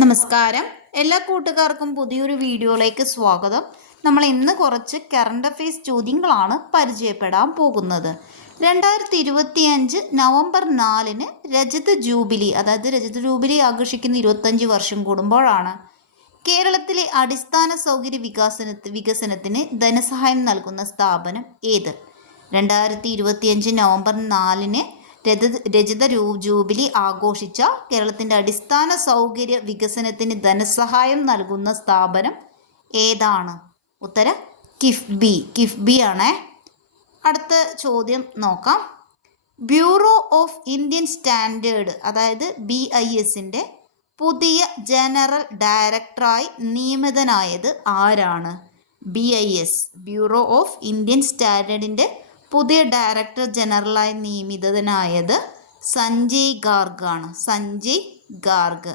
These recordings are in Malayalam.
നമസ്കാരം. എല്ലാ കൂട്ടുകാർക്കും പുതിയൊരു വീഡിയോയിലേക്ക് സ്വാഗതം. നമ്മൾ ഇന്ന് കുറച്ച് കറണ്ട് അഫയേഴ്സ് ചോദ്യങ്ങളാണ് പരിചയപ്പെടാൻ പോകുന്നത്. രണ്ടായിരത്തി ഇരുപത്തിയഞ്ച് നവംബർ നാലിന് രജത ജൂബിലി അതായത് രജത ജൂബിലി ആഘോഷിക്കുന്ന ഇരുപത്തഞ്ച് വർഷം കൂടുമ്പോഴാണ് കേരളത്തിലെ അടിസ്ഥാന സൗകര്യ വികസന വികസനത്തിന് ധനസഹായം നൽകുന്ന സ്ഥാപനം ഏത്? രണ്ടായിരത്തി ഇരുപത്തിയഞ്ച് നവംബർ നാലിന് രജത രജത രൂ- ജൂബിലി ആഘോഷിച്ച കേരളത്തിന്റെ അടിസ്ഥാന സൗകര്യ വികസനത്തിന് ധനസഹായം നൽകുന്ന സ്ഥാപനം ഏതാണ്? ഉത്തരം കിഫ്ബി. കിഫ്ബി ആണേ. അടുത്ത ചോദ്യം നോക്കാം. ബ്യൂറോ ഓഫ് ഇന്ത്യൻ സ്റ്റാൻഡേർഡ് അതായത് ബി ഐ എസിന്റെ പുതിയ ജനറൽ ഡയറക്ടറായി നിയമിതനായത് ആരാണ്? B I S. Bureau of Indian സ്റ്റാൻഡേർഡിന്റെ പുതിയ ഡയറക്ടർ ജനറലായി നിയമിതനായത് സഞ്ജയ് ഗാർഗ് ആണ് Sanjay Garg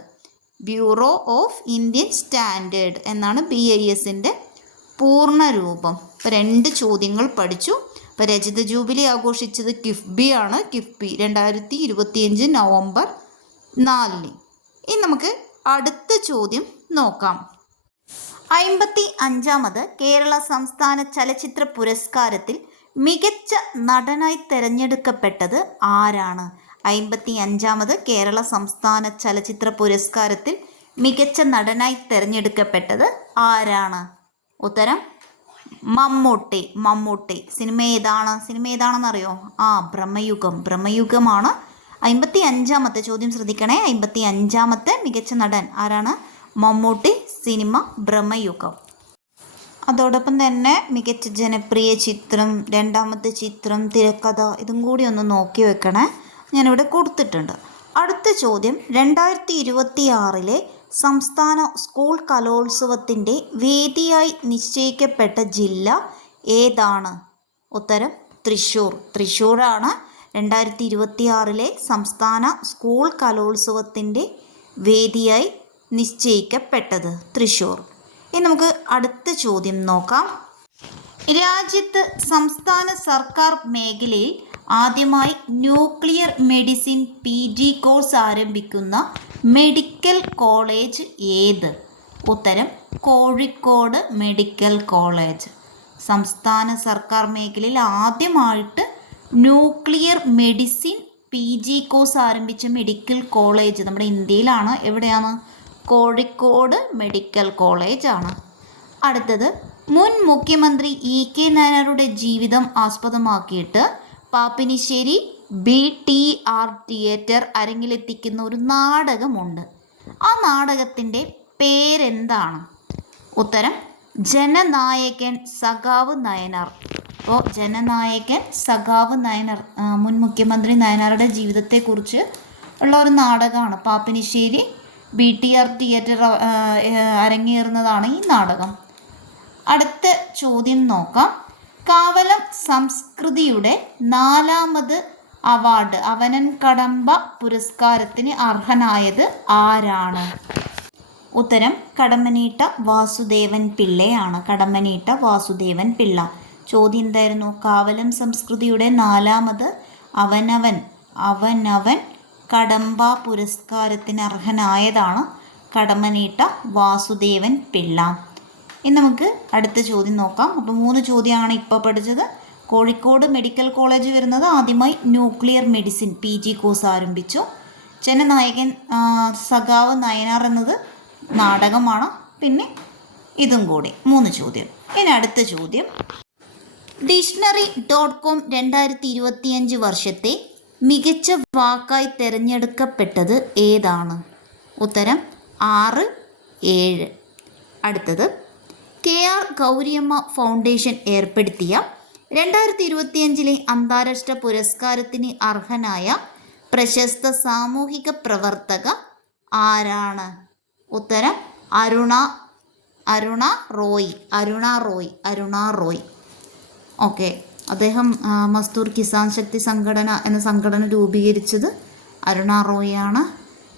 bureau of Indian standard എന്നാണ് ബി ഐ എസിന്റെ പൂർണ രൂപം ഇപ്പോൾ രണ്ട് ചോദ്യങ്ങൾ പഠിച്ചു. ഇപ്പോൾ രജിത ജൂബിലി ആഘോഷിച്ചത് കിഫ്ബി ആണ്. കിഫ്ബി രണ്ടായിരത്തി ഇരുപത്തിയഞ്ച് നവംബർ നാലിന്. ഇനി നമുക്ക് അടുത്ത ചോദ്യം നോക്കാം. അമ്പത്തി അഞ്ചാമത് കേരള സംസ്ഥാന ചലച്ചിത്ര പുരസ്കാരത്തിൽ മികച്ച നടനായി തിരഞ്ഞെടുക്കപ്പെട്ടത് ആരാണ്? അമ്പത്തി അഞ്ചാമത് കേരള സംസ്ഥാന ചലച്ചിത്ര പുരസ്കാരത്തിൽ മികച്ച നടനായി തിരഞ്ഞെടുക്കപ്പെട്ടത് ആരാണ്? ഉത്തരം മമ്മൂട്ടി. മമ്മൂട്ടി. സിനിമ ഏതാണ്? സിനിമ ഏതാണെന്നറിയോ? ആ ബ്രഹ്മയുഗം. ബ്രഹ്മയുഗമാണ്. അമ്പത്തി അഞ്ചാമത്തെ ചോദ്യം ശ്രദ്ധിക്കണേ. അമ്പത്തി അഞ്ചാമത്തെ മികച്ച നടൻ ആരാണ്? മമ്മൂട്ടി. സിനിമ ബ്രഹ്മയുഗം. അതോടൊപ്പം തന്നെ മികച്ച ജനപ്രിയ ചിത്രം രണ്ടാമത്തെ ചിത്രം തിരക്കഥ ഇതും കൂടി ഒന്ന് നോക്കി വെക്കണേ. ഞാനിവിടെ കൊടുത്തിട്ടുണ്ട്. അടുത്ത ചോദ്യം രണ്ടായിരത്തി ഇരുപത്തി ആറിലെ സംസ്ഥാന സ്കൂൾ കലോത്സവത്തിന്റെ വേദിയായി നിശ്ചയിക്കപ്പെട്ട ജില്ല ഏതാണ്? ഉത്തരം തൃശ്ശൂർ. തൃശ്ശൂരാണ് രണ്ടായിരത്തി ഇരുപത്തി ആറിലെ സംസ്ഥാന സ്കൂൾ കലോത്സവത്തിന്റെ വേദിയായി നിശ്ചയിക്കപ്പെട്ടത്. തൃശ്ശൂർ. ഇനി നമുക്ക് അടുത്ത ചോദ്യം നോക്കാം. രാജ്യത്ത് സംസ്ഥാന സർക്കാർ മേഖലയിൽ ആദ്യമായി nuclear medicine P G course ആരംഭിക്കുന്ന മെഡിക്കൽ കോളേജ് ഏത്? ഉത്തരം കോഴിക്കോട് മെഡിക്കൽ കോളേജ്. സംസ്ഥാന സർക്കാർ മേഖലയിൽ ആദ്യമായിട്ട് nuclear medicine P G course ആരംഭിച്ച മെഡിക്കൽ കോളേജ് നമ്മുടെ ഇന്ത്യയിലാണ്. എവിടെയാണ്? കോഴിക്കോട് മെഡിക്കൽ കോളേജ് ആണ് അടുത്തത് മുൻ മുഖ്യമന്ത്രി ഇ കെ നായരുടെ ജീവിതം ആസ്പദമാക്കിയിട്ട് Pappinisseri B T R theatre അരങ്ങിലെത്തിക്കുന്ന ഒരു നാടകമുണ്ട്. ആ നാടകത്തിന്റെ പേരെന്താണ്? ഉത്തരം ജനനായകൻ സഖാവ് നയനാർ. അപ്പോൾ ജനനായകൻ സഖാവ് നയനാർ മുൻ മുഖ്യമന്ത്രി നയനാറുടെ ജീവിതത്തെക്കുറിച്ച് ഉള്ള ഒരു നാടകമാണ് Pappinisseri B T R theatre അരങ്ങേറുന്നതാണ് ഈ നാടകം. അടുത്ത ചോദ്യം നോക്കാം. കാവലം സംസ്കൃതിയുടെ നാലാമത് അവാർഡ് അവനൻ കടമ്പ പുരസ്കാരത്തിന് അർഹനായത് ആരാണ്? ഉത്തരം കടമനീട്ട വാസുദേവൻ പിള്ളയാണ്. കടമനീട്ട വാസുദേവൻ പിള്ള. ചോദ്യം എന്തായിരുന്നു? കാവലം സംസ്കൃതിയുടെ നാലാമത് അവനവൻ അവനവൻ കടമ്പ പുരസ്കാരത്തിന് അർഹനായതാണ് കടമനീട്ട വാസുദേവൻ പിള്ള. ഇനി നമുക്ക് അടുത്ത ചോദ്യം നോക്കാം. അപ്പോൾ മൂന്ന് ചോദ്യമാണ് ഇപ്പോൾ പഠിച്ചത്. കോഴിക്കോട് മെഡിക്കൽ കോളേജ് വരുന്നത് ആദ്യമായി nuclear medicine P G course ആരംഭിച്ചു. ജനനായകൻ സഖാവ് നയനാർ എന്നത് നാടകമാണ്. പിന്നെ ഇതും കൂടി. മൂന്ന് ചോദ്യം. ഇനി അടുത്ത ചോദ്യം. ഡിക്ഷണറി ഡോട്ട് കോം രണ്ടായിരത്തി ഇരുപത്തിയഞ്ച് വർഷത്തെ മികച്ച വാക്കായി തിരഞ്ഞെടുക്കപ്പെട്ടത് ഏതാണ്? ഉത്തരം ആറ് ഏഴ്. അടുത്തത് കെ ആർ ഗൗരിയമ്മ ഫൗണ്ടേഷൻ ഏർപ്പെടുത്തിയ രണ്ടായിരത്തി ഇരുപത്തിയഞ്ചിലെ അന്താരാഷ്ട്ര പുരസ്കാരത്തിന് അർഹനായ പ്രശസ്ത സാമൂഹിക പ്രവർത്തക ആരാണ്? ഉത്തരം അരുണ അരുണ റോയ് അരുണ റോയ് അരുണ റോയ്. ഓക്കെ. അദ്ദേഹം മസ്തൂർ കിസാൻ ശക്തി സംഘടന എന്ന സംഘടന രൂപീകരിച്ചത് അരുണ റോയാണ്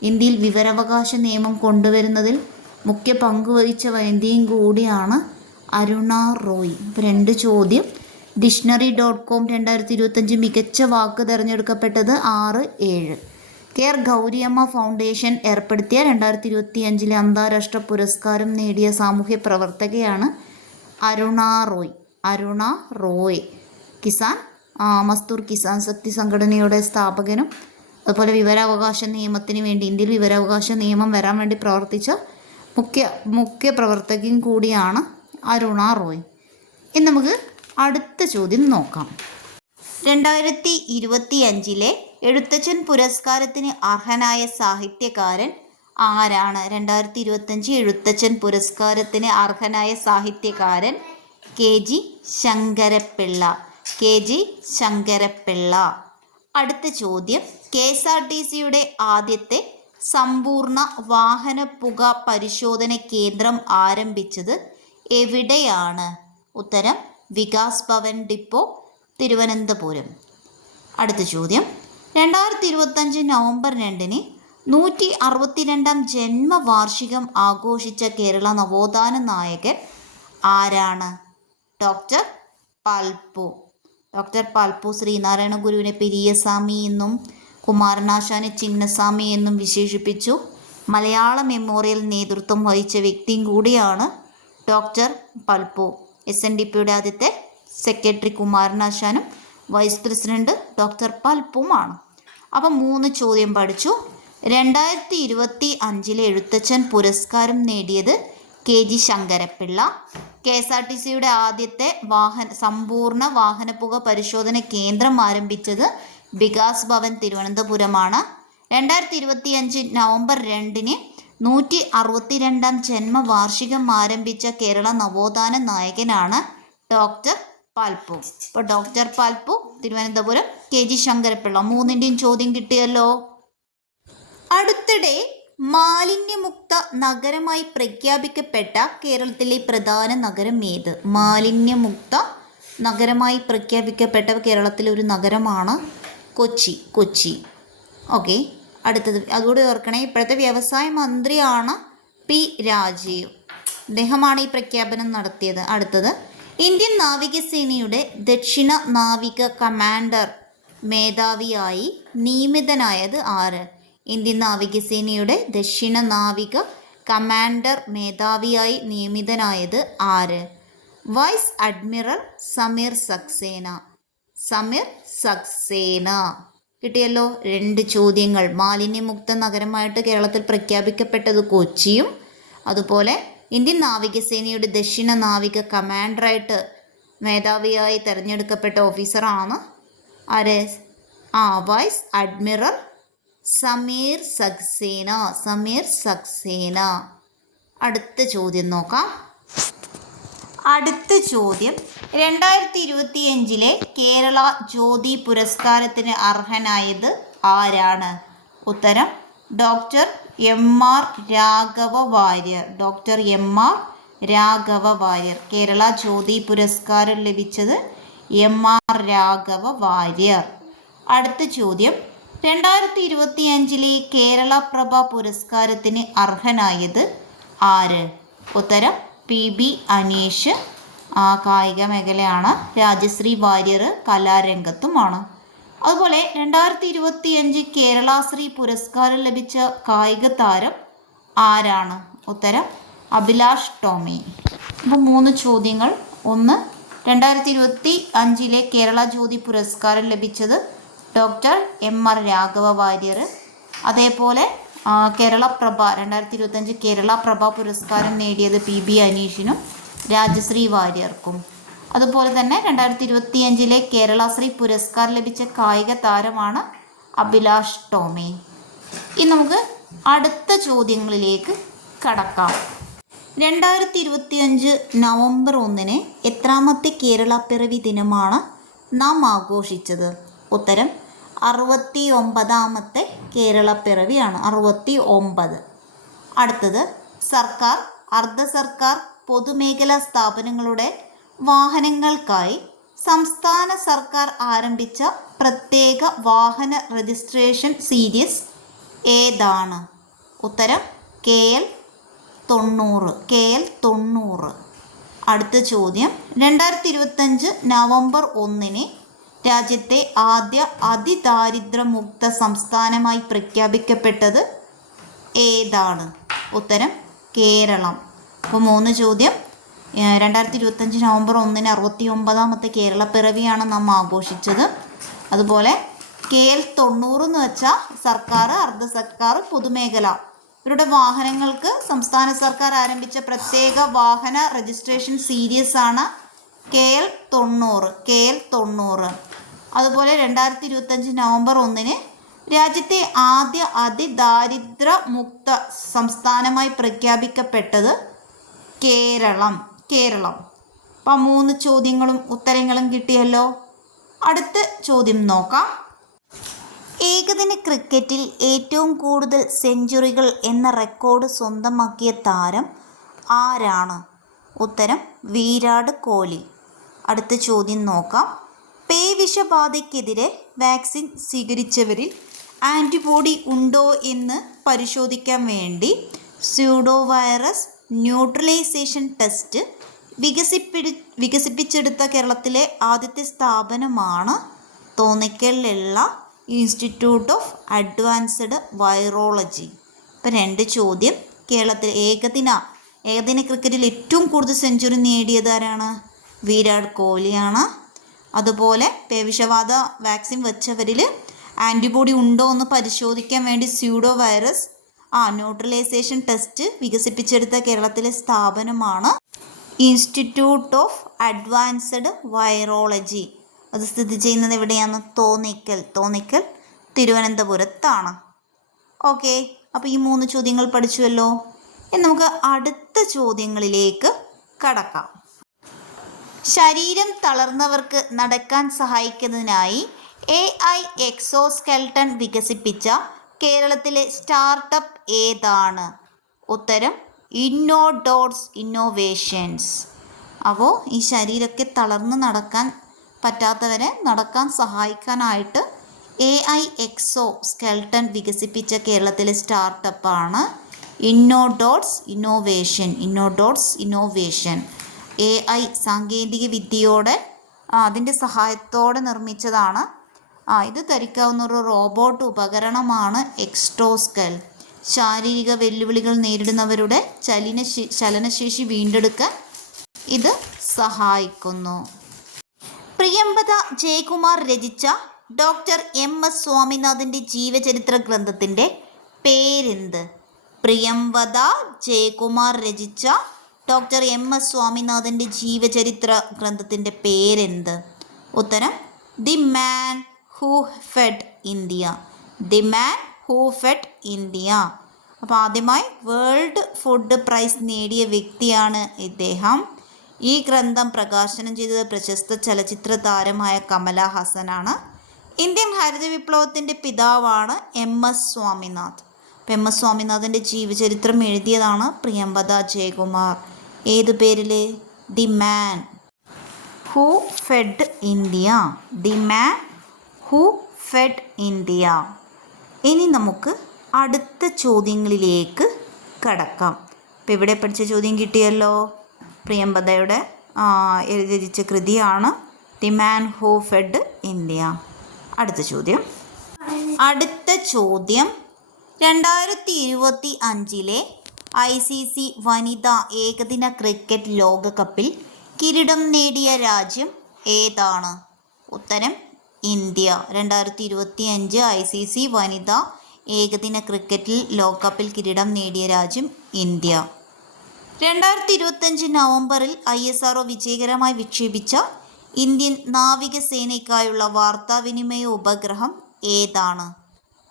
ഇന്ത്യയിൽ വിവരാവകാശ നിയമം കൊണ്ടുവരുന്നതിൽ മുഖ്യ പങ്ക് വഹിച്ച വനിതയും കൂടിയാണ് അരുണ റോയ്. രണ്ട് ചോദ്യം. ഡിക്ഷണറി ഡോട്ട് കോം രണ്ടായിരത്തി ഇരുപത്തഞ്ച് മികച്ച വാക്ക് തിരഞ്ഞെടുക്കപ്പെട്ടത് ആറ് ഏഴ്. കെയർ ഗൗരിയമ്മ ഫൗണ്ടേഷൻ ഏർപ്പെടുത്തിയ രണ്ടായിരത്തി ഇരുപത്തി അഞ്ചിലെ അന്താരാഷ്ട്ര പുരസ്കാരം നേടിയ സാമൂഹ്യ പ്രവർത്തകയാണ് അരുണ റോയ്. അരുണ റോയ്. കിസാൻ മസ്തൂർ കിസാൻ ശക്തി സംഘടനയുടെ സ്ഥാപകനും അതുപോലെ വിവരാവകാശ നിയമത്തിന് വേണ്ടി ഇന്ത്യയിൽ വിവരാവകാശ നിയമം വരാൻ വേണ്ടി പ്രവർത്തിച്ച മുഖ്യ മുഖ്യ പ്രവർത്തകയും കൂടിയാണ് അരുണ റോയ്. ഇനി നമുക്ക് അടുത്ത ചോദ്യം നോക്കാം. രണ്ടായിരത്തി ഇരുപത്തി അഞ്ചിലെ എഴുത്തച്ഛൻ പുരസ്കാരത്തിന് അർഹനായ സാഹിത്യകാരൻ ആരാണ്? രണ്ടായിരത്തി ഇരുപത്തഞ്ച് എഴുത്തച്ഛൻ പുരസ്കാരത്തിന് അർഹനായ സാഹിത്യകാരൻ K G Sankarapillai. K G Sankarapillai. അടുത്ത ചോദ്യം. കെ എസ് ആർ ടി സിയുടെ ആദ്യത്തെ സമ്പൂർണ വാഹന പുക പരിശോധന കേന്ദ്രം ആരംഭിച്ചത് എവിടെയാണ്? ഉത്തരം വികാസ് ഭവൻ ഡിപ്പോ തിരുവനന്തപുരം. അടുത്ത ചോദ്യം. രണ്ടായിരത്തി ഇരുപത്തഞ്ച് നവംബർ രണ്ടിന് നൂറ്റി അറുപത്തിരണ്ടാം ജന്മവാർഷികം ആഘോഷിച്ച കേരള നവോത്ഥാന നായകൻ ആരാണ്? ഡോക്ടർ പൽപ്പു. ഡോക്ടർ പൽപ്പു ശ്രീനാരായണ ഗുരുവിനെ പെരിയസ്വാമി എന്നും കുമാരനാശാനെ ചിന്നസ്വാമി എന്നും വിശേഷിപ്പിച്ചു. മലയാള മെമ്മോറിയൽ നേതൃത്വം വഹിച്ച വ്യക്തിയും കൂടിയാണ് doctor Palpu. S N D പിയുടെ ആദ്യത്തെ സെക്രട്ടറി കുമാരനാശാനും വൈസ് പ്രസിഡന്റ് ഡോക്ടർ പൽപ്പുമാണ് അപ്പം മൂന്ന് ചോദ്യം പഠിച്ചു. രണ്ടായിരത്തി ഇരുപത്തി അഞ്ചിലെ എഴുത്തച്ഛൻ പുരസ്കാരം നേടിയത് K G Sankarapillai K S R T സിയുടെ ആദ്യത്തെ വാഹന സമ്പൂർണ വാഹനപ്പുക പരിശോധന കേന്ദ്രം ആരംഭിച്ചത് വികാസ് ഭവൻ തിരുവനന്തപുരമാണ്. രണ്ടായിരത്തി ഇരുപത്തി അഞ്ച് നവംബർ രണ്ടിന് നൂറ്റി അറുപത്തിരണ്ടാം ജന്മവാർഷികം ആരംഭിച്ച കേരള നവോത്ഥാന നായകനാണ് ഡോക്ടർ പാൽപ്പു. ഇപ്പോൾ doctor Palpu Thiruvananthapuram K G Sankarapillai മൂന്നിന്റെയും ചോദ്യം കിട്ടിയല്ലോ. അടുത്തിടെ മാലിന്യമുക്ത നഗരമായി പ്രഖ്യാപിക്കപ്പെട്ട കേരളത്തിലെ പ്രധാന നഗരം ഏത്? മാലിന്യമുക്ത നഗരമായി പ്രഖ്യാപിക്കപ്പെട്ട കേരളത്തിലെ ഒരു നഗരമാണ് കൊച്ചി. കൊച്ചി. ഓക്കെ. അടുത്തത്. അതുകൂടി ഓർക്കണേ. ഇപ്പോഴത്തെ വ്യവസായ മന്ത്രിയാണ് പി രാജീവ്. അദ്ദേഹമാണ് ഈ പ്രഖ്യാപനം നടത്തിയത്. അടുത്തത്. ഇന്ത്യൻ നാവികസേനയുടെ ദക്ഷിണ നാവിക കമാൻഡർ മേധാവിയായി നിയമിതനായത് ആര്? ഇന്ത്യൻ നാവികസേനയുടെ ദക്ഷിണ നാവിക കമാൻഡർ മേധാവിയായി നിയമിതനായത് ആര്? Vice admiral Sameer Saxena. Sameer Saxena. കിട്ടിയല്ലോ രണ്ട് ചോദ്യങ്ങൾ. മാലിന്യമുക്ത നഗരമായിട്ട് കേരളത്തിൽ പ്രഖ്യാപിക്കപ്പെട്ടത് കൊച്ചിയും അതുപോലെ ഇന്ത്യൻ നാവികസേനയുടെ ദക്ഷിണ നാവിക കമാൻഡറായിട്ട് മേധാവിയായി തിരഞ്ഞെടുക്കപ്പെട്ട ഓഫീസറാണ് ആര്? ആ വൈസ് അഡ്മിറൽ സമീർ സക്സേന സമീർ സക്സേന. അടുത്ത ചോദ്യം നോക്കാം. അടുത്ത ചോദ്യം. രണ്ടായിരത്തി ഇരുപത്തിയഞ്ചിലെ കേരള ജ്യോതി പുരസ്കാരത്തിന് അർഹനായത് ആരാണ്? ഉത്തരം doctor M R Raghava Warrier. Doctor M R Raghava Warrier. Kerala Jyothi പുരസ്കാരം ലഭിച്ചത് എം ആർ രാഘവ വാര്യർ. അടുത്ത ചോദ്യം. രണ്ടായിരത്തി ഇരുപത്തിയഞ്ചിലെ കേരള പ്രഭ പുരസ്കാരത്തിന് അർഹനായത് ആര്? ഉത്തരം പി. ബി. അനീഷ്. ആ കായിക മേഖലയാണ്. രാജശ്രീ വാര്യർ കലാരംഗത്തുമാണ്. അതുപോലെ രണ്ടായിരത്തി ഇരുപത്തിയഞ്ച് കേരളാശ്രീ പുരസ്കാരം ലഭിച്ച കായിക താരം ആരാണ്? ഉത്തരം അഭിലാഷ് ടോമി. അപ്പോൾ മൂന്ന് ചോദ്യങ്ങൾ. ഒന്ന് രണ്ടായിരത്തി ഇരുപത്തി അഞ്ചിലെ കേരള ജ്യോതി പുരസ്കാരം ലഭിച്ചത് doctor M R Raghava Warrier അതേപോലെ കേരള പ്രഭ രണ്ടായിരത്തി ഇരുപത്തഞ്ച് കേരള പ്രഭ പുരസ്കാരം നേടിയത് പി ബി അനീഷിനും രാജശ്രീ വാര്യർക്കും. അതുപോലെ തന്നെ രണ്ടായിരത്തി ഇരുപത്തി അഞ്ചിലെ കേരളശ്രീ പുരസ്കാരം ലഭിച്ച കായിക താരമാണ് അഭിലാഷ് ടോമി. ഇനി നമുക്ക് അടുത്ത ചോദ്യങ്ങളിലേക്ക് കടക്കാം. രണ്ടായിരത്തി ഇരുപത്തിയഞ്ച് നവംബർ ഒന്നിന് എത്രാമത്തെ കേരള പിറവി ദിനമാണ് നാം ആഘോഷിച്ചത്? ഉത്തരം അറുപത്തി ഒമ്പതാമത്തെ കേരളപ്പിറവിയാണ്. അറുപത്തി ഒമ്പത് അടുത്തത് സർക്കാർ അർദ്ധ സർക്കാർ പൊതുമേഖലാ സ്ഥാപനങ്ങളുടെ വാഹനങ്ങൾക്കായി സംസ്ഥാന സർക്കാർ ആരംഭിച്ച പ്രത്യേക വാഹന രജിസ്ട്രേഷൻ സീരീസ് ഏതാണ്? ഉത്തരം കെ എൽ തൊണ്ണൂറ്. കെ എൽ തൊണ്ണൂറ്. അടുത്ത ചോദ്യം രണ്ടായിരത്തി ഇരുപത്തഞ്ച് നവംബർ ഒന്നിന് രാജ്യത്തെ ആദ്യ അതിദാരിദ്ര്യമുക്ത സംസ്ഥാനമായി പ്രഖ്യാപിക്കപ്പെട്ടത് ഏതാണ്? ഉത്തരം കേരളം. അപ്പോൾ മൂന്ന് ചോദ്യം. രണ്ടായിരത്തി ഇരുപത്തഞ്ച് നവംബർ ഒന്നിന് അറുപത്തി ഒമ്പതാമത്തെ കേരളപ്പിറവിയാണ് നാം ആഘോഷിച്ചത്. അതുപോലെ കെ എൽ തൊണ്ണൂറ് എന്ന് വെച്ചാൽ സർക്കാർ അർദ്ധ സർക്കാർ പൊതുമേഖല. ഇവരുടെ വാഹനങ്ങൾക്ക് സംസ്ഥാന സർക്കാർ ആരംഭിച്ച പ്രത്യേക വാഹന രജിസ്ട്രേഷൻ സീരീസ് ആണ് കെ എൽ തൊണ്ണൂറ്. കെ എൽ തൊണ്ണൂറ്. അതുപോലെ രണ്ടായിരത്തി ഇരുപത്തഞ്ച് നവംബർ ഒന്നിന് രാജ്യത്തെ ആദ്യ അതിദാരിദ്ര്യ മുക്ത സംസ്ഥാനമായി പ്രഖ്യാപിക്കപ്പെട്ടത് കേരളം കേരളം. അപ്പം മൂന്ന് ചോദ്യങ്ങളും ഉത്തരങ്ങളും കിട്ടിയല്ലോ. അടുത്ത ചോദ്യം നോക്കാം. ഏകദിന ക്രിക്കറ്റിൽ ഏറ്റവും കൂടുതൽ സെഞ്ചുറികൾ എന്ന റെക്കോർഡ് സ്വന്തമാക്കിയ താരം ആരാണ്? ഉത്തരം വിരാട് കോഹ്ലി അടുത്ത ചോദ്യം നോക്കാം. പേവിഷബാധയ്ക്കെതിരെ വാക്സിൻ സ്വീകരിച്ചവരിൽ ആന്റിബോഡി ഉണ്ടോ എന്ന് പരിശോധിക്കാൻ വേണ്ടി സ്യൂഡോവൈറസ് ന്യൂട്രലൈസേഷൻ ടെസ്റ്റ് വികസിപ്പിടി വികസിപ്പിച്ചെടുത്ത കേരളത്തിലെ ആദ്യത്തെ സ്ഥാപനമാണ് തോന്നിക്കലിലുള്ള ഇൻസ്റ്റിറ്റ്യൂട്ട് ഓഫ് അഡ്വാൻസ്ഡ് വൈറോളജി. ഇപ്പം രണ്ട് ചോദ്യം. കേരളത്തിൽ ഏകദിന ഏകദിന ക്രിക്കറ്റിൽ ഏറ്റവും കൂടുതൽ സെഞ്ചുറി നേടിയത് ആരാണ്? വിരാട് കോഹ്ലിയാണ്. അതുപോലെ പേവിഷവാത വാക്സിൻ വെച്ചവരിൽ ആന്റിബോഡി ഉണ്ടോ എന്ന് പരിശോധിക്കാൻ വേണ്ടി സ്യൂഡോ വൈറസ് ആ ന്യൂട്രലൈസേഷൻ ടെസ്റ്റ് വികസിപ്പിച്ചെടുത്ത കേരളത്തിലെ സ്ഥാപനമാണ് ഇൻസ്റ്റിറ്റ്യൂട്ട് ഓഫ് അഡ്വാൻസ്ഡ് വൈറോളജി. അത് സ്ഥിതി ചെയ്യുന്നത് എവിടെയാണ് തോന്നിക്കൽ തോന്നിക്കൽ തിരുവനന്തപുരത്താണ്. ഓക്കെ അപ്പോൾ ഈ മൂന്ന് ചോദ്യങ്ങൾ പഠിച്ചുവല്ലോ. ഇനി നമുക്ക് അടുത്ത ചോദ്യങ്ങളിലേക്ക് കടക്കാം. ശരീരം തളർന്നവർക്ക് നടക്കാൻ സഹായിക്കുന്നതിനായി എ ഐ എക്സോസ്കെൽട്ടൺ വികസിപ്പിച്ച കേരളത്തിലെ സ്റ്റാർട്ടപ്പ് ഏതാണ്? ഉത്തരം ഇന്നോ ഡോട്ട്സ് ഇന്നോവേഷൻസ് അപ്പോൾ ഈ ശരീരമൊക്കെ തളർന്ന് നടക്കാൻ പറ്റാത്തവരെ നടക്കാൻ സഹായിക്കാനായിട്ട് എ ഐ എക്സോ സ്കെൽട്ടൺ വികസിപ്പിച്ച കേരളത്തിലെ സ്റ്റാർട്ടപ്പാണ് Innodots innovation Innodots innovation A I സാങ്കേതിക വിദ്യയോടെ അതിന്റെ സഹായത്തോടെ നിർമ്മിച്ചതാണ്. ആ ഇത് ധരിക്കാവുന്ന ഒരു റോബോട്ട് ഉപകരണമാണ് എക്സ്ട്രോസ്കൽ. ശാരീരിക വെല്ലുവിളികൾ നേരിടുന്നവരുടെ ചലിന ചലനശേഷി വീണ്ടെടുക്കാൻ ഇത് സഹായിക്കുന്നു. പ്രിയമ്പത ജയകുമാർ രചിച്ച ഡോക്ടർ എം എസ് സ്വാമിനാഥന്റെ ജീവചരിത്ര ഗ്രന്ഥത്തിന്റെ പേരെന്ത്? പ്രിയംവദ ജയകുമാർ രചിച്ച ഡോക്ടർ എം എസ് സ്വാമിനാഥന്റെ ജീവചരിത്ര ഗ്രന്ഥത്തിന്റെ പേരെന്ത്? ഉത്തരം the man who fed India. The man who fed India. അപ്പോൾ ആദ്യമായി വേൾഡ് ഫുഡ് പ്രൈസ് നേടിയ വ്യക്തിയാണ് ഇദ്ദേഹം. ഈ ഗ്രന്ഥം പ്രകാശനം ചെയ്തത് പ്രശസ്ത ചലച്ചിത്ര താരമായ കമല ഹസനാണ്. ഇന്ത്യൻ ഹരിത വിപ്ലവത്തിന്റെ പിതാവാണ് M S Swaminath. M S സ്വാമിനാഥന്റെ ജീവചരിത്രം എഴുതിയതാണ് പ്രിയംവദ ജയകുമാർ. ഏത് പേരിൽ the man who fed India the man who fed India ഇനി നമുക്ക് അടുത്ത ചോദ്യങ്ങളിലേക്ക് കടക്കാം. ഇപ്പോൾ ഇവിടെ പഠിച്ച ചോദ്യം കിട്ടിയല്ലോ. പ്രിയമ്പതയുടെ രചിച്ച കൃതിയാണ് the man who fed India അടുത്ത ചോദ്യം. അടുത്ത ചോദ്യം രണ്ടായിരത്തി ഇരുപത്തി അഞ്ചിലെ ഐ സി സി വനിതാ ഏകദിന ക്രിക്കറ്റ് ലോകകപ്പിൽ കിരീടം നേടിയ രാജ്യം ഏതാണ്? ഉത്തരം ഇന്ത്യ. രണ്ടായിരത്തി ഇരുപത്തി അഞ്ച് ഐ സി സി വനിതാ ഏകദിന ക്രിക്കറ്റിൽ ലോകകപ്പിൽ കിരീടം നേടിയ രാജ്യം ഇന്ത്യ. രണ്ടായിരത്തി ഇരുപത്തഞ്ച് നവംബറിൽ ഐ എസ് ആർ വിജയകരമായി വിക്ഷേപിച്ച ഇന്ത്യൻ നാവികസേനയ്ക്കായുള്ള വാർത്താവിനിമയ ഉപഗ്രഹം ഏതാണ്?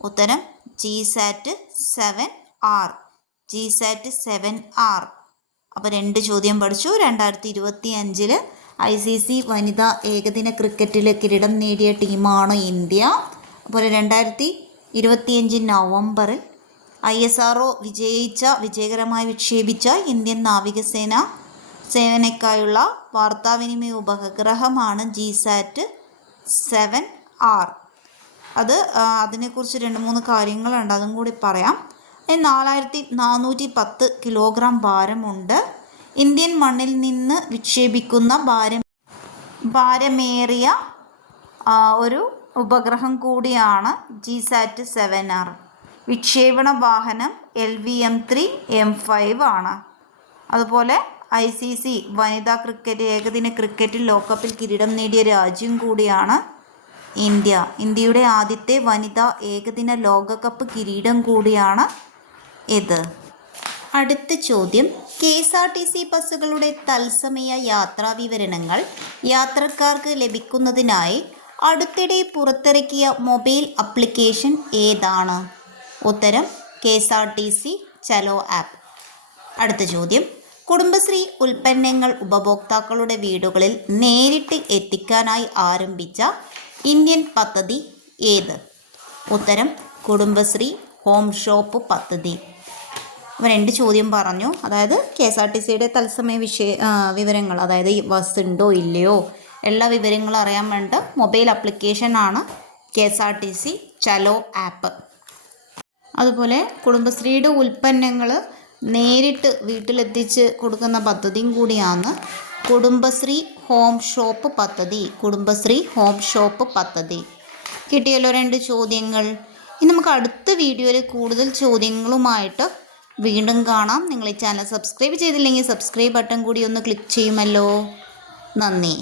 ഉത്തരം G sat seven R. G sat seven R അപ്പോൾ രണ്ട് ചോദ്യം പഠിച്ചു. രണ്ടായിരത്തി ഇരുപത്തി അഞ്ചിൽ ഐ സി സി വനിതാ ഏകദിന ക്രിക്കറ്റിൽ കിരീടം നേടിയ ടീമാണ് ഇന്ത്യ? അതുപോലെ രണ്ടായിരത്തി ഇരുപത്തിയഞ്ച് നവംബറിൽ ഐ എസ് ആർ ഒ വിജയിച്ച വിജയകരമായി വിക്ഷേപിച്ച ഇന്ത്യൻ നാവികസേന സേവനക്കായുള്ള വാർത്താവിനിമയ ഉപഗ്രഹമാണ് ജി സാറ്റ് സെവൻ ആർ അത് അതിനെക്കുറിച്ച് രണ്ട് മൂന്ന് കാര്യങ്ങളുണ്ട്. അതും കൂടി പറയാം. നാലായിരത്തി നാനൂറ്റി പത്ത് കിലോഗ്രാം ഭാരമുണ്ട്. ഇന്ത്യൻ മണ്ണിൽ നിന്ന് വിക്ഷേപിക്കുന്ന ഭാരം ഭാരമേറിയ ഒരു ഉപഗ്രഹം കൂടിയാണ് ജി സാറ്റ് സെവൻ ആർ. വിക്ഷേപണ വാഹനം L V M three M five ആണ്. അതുപോലെ ഐ സി സി വനിതാ ക്രിക്കറ്റ് ഏകദിന ക്രിക്കറ്റിൽ ലോകകപ്പിൽ കിരീടം നേടിയ രാജ്യം കൂടിയാണ് ഇന്ത്യ. ഇന്ത്യയുടെ ആദ്യത്തെ വനിതാ ഏകദിന ലോകകപ്പ് കിരീടം കൂടിയാണ് ഇത്. അടുത്ത ചോദ്യം. K S R T C ബസ്സുകളുടെ തത്സമയ യാത്രാ വിവരണങ്ങൾ യാത്രക്കാർക്ക് ലഭിക്കുന്നതിനായി അടുത്തിടെ പുറത്തിറക്കിയ മൊബൈൽ അപ്ലിക്കേഷൻ ഏതാണ്? ഉത്തരം K S R T C Chalo app. അടുത്ത ചോദ്യം. കുടുംബശ്രീ ഉൽപ്പന്നങ്ങൾ ഉപഭോക്താക്കളുടെ വീടുകളിൽ നേരിട്ട് എത്തിക്കാനായി ആരംഭിച്ച ഇന്ത്യൻ പദ്ധതി ഏത്? ഉത്തരം കുടുംബശ്രീ ഹോം ഷോപ്പ് പദ്ധതി. അപ്പോൾ രണ്ട് ചോദ്യം പറഞ്ഞു. അതായത് കെ എസ് ആർ ടി സിയുടെ തത്സമയ വിഷയ വിവരങ്ങൾ അതായത് ബസ് ഉണ്ടോ ഇല്ലയോ? എല്ലാ വിവരങ്ങളും അറിയാൻ വേണ്ട മൊബൈൽ ആപ്ലിക്കേഷനാണ് K S R T C Chalo app. അതുപോലെ കുടുംബശ്രീയുടെ ഉൽപ്പന്നങ്ങൾ നേരിട്ട് വീട്ടിലെത്തിച്ച് കൊടുക്കുന്ന പദ്ധതിയും കൂടിയാണ് കുടുംബശ്രീ ഹോം ഷോപ്പ് പദ്ധതി കുടുംബശ്രീ ഹോം ഷോപ്പ് പദ്ധതി. കിട്ടിയല്ലോ രണ്ട് ചോദ്യങ്ങൾ. ഇനി നമുക്ക് അടുത്ത വീഡിയോയിൽ കൂടുതൽ ചോദ്യങ്ങളുമായിട്ട് വീണ്ടും കാണാം. നിങ്ങൾ ഈ ചാനൽ സബ്സ്ക്രൈബ് ചെയ്തില്ലെങ്കിൽ സബ്സ്ക്രൈബ് ബട്ടൺ കൂടി ഒന്ന് ക്ലിക്ക് ചെയ്യുമല്ലോ. നന്ദി.